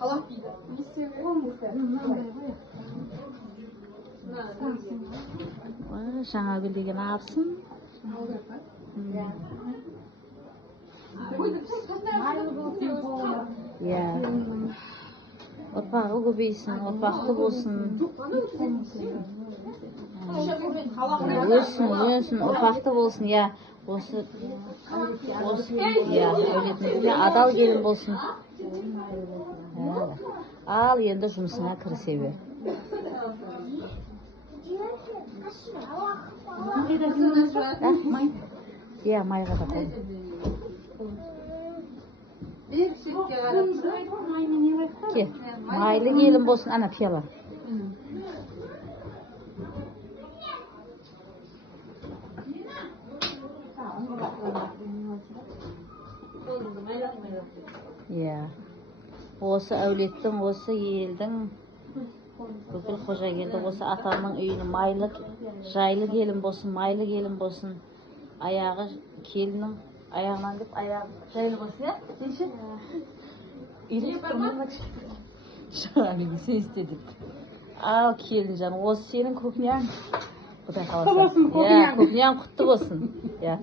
Қалақ дейді. Не істеуге? Жаңагүл деген абысын. Иә. Ұрпағы көбейсін, ұрпақты болсын. Өсін, ұрпақты болсын, иә. Осы, иә, әулетімізде адал келін болсын. Ал енді жұмысыңа кірісе бер. Иә, майға да қой. Ке, майлы келін болсын, ана пияла. Иә. Осы әулеттің, осы елдің бүкіл қожагелді осы атамның үйінің майлы, жайлы келін болсын, майлы келін болсын. Аяғы келінің аяғынан деп аяғы жайлы болсын, иә? Неше? Үйретіп тұрмын. Жаңағы сен істедік. Ал келін жан, осы сенің көкняң. Құдай қаласа. Иә, көкняң құтты болсын. Иә.